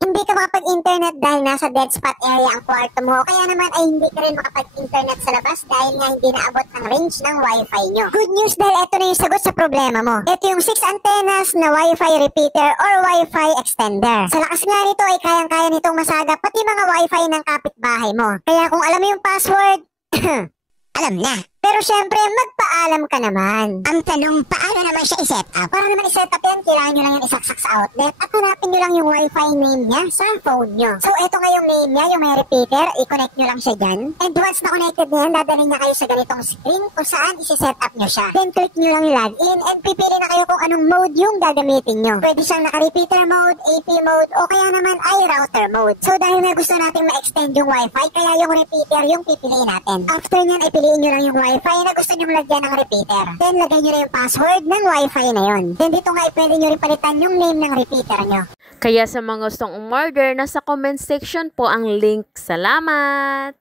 Hindi ka makapag-internet dahil nasa dead spot area ang kwarto mo. Kaya naman ay hindi ka rin makapag-internet sa labas dahil nga hindi naabot ang range ng wifi nyo. Good news dahil ito na yung sagot sa problema mo. Ito yung 6 antennas na wifi repeater or wifi extender. Sa lakas nga nito ay kayang-kaya nitong masagap pati mga wifi ng kapitbahay mo. Kaya kung alam mo yung password, alam na. Pero syempre, magpaalam ka naman. Ang tanong, paano naman siya i-set up? Para naman i-set up yan, kailangan nyo lang yung isaksak sa outlet at hanapin nyo lang yung wifi name niya sa phone nyo. So, ito nga yung name niya, yung may repeater, i-connect nyo lang siya dyan. And once na connected na yan, dadalhin niya kayo sa ganitong screen kung saan isi-set up nyo siya. Then, click nyo lang yung login and pipili na kayo kung anong mode yung gagamitin nyo. Pwede siyang naka-repeater mode, AP mode, o kaya naman ay router mode. So, dahil na gusto natin ma-extend yung wifi, kaya yung repeater yung pipiliin natin. After nyan, ay piliin nyo lang yung wifi na gusto nyo lagyan ng repeater. Then, lagay nyo na yung password ng wifi na yun. Then, dito nga, pwede nyo rin palitan yung name ng repeater nyo. Kaya sa mga gustong umorder, nasa comment section po ang link. Salamat!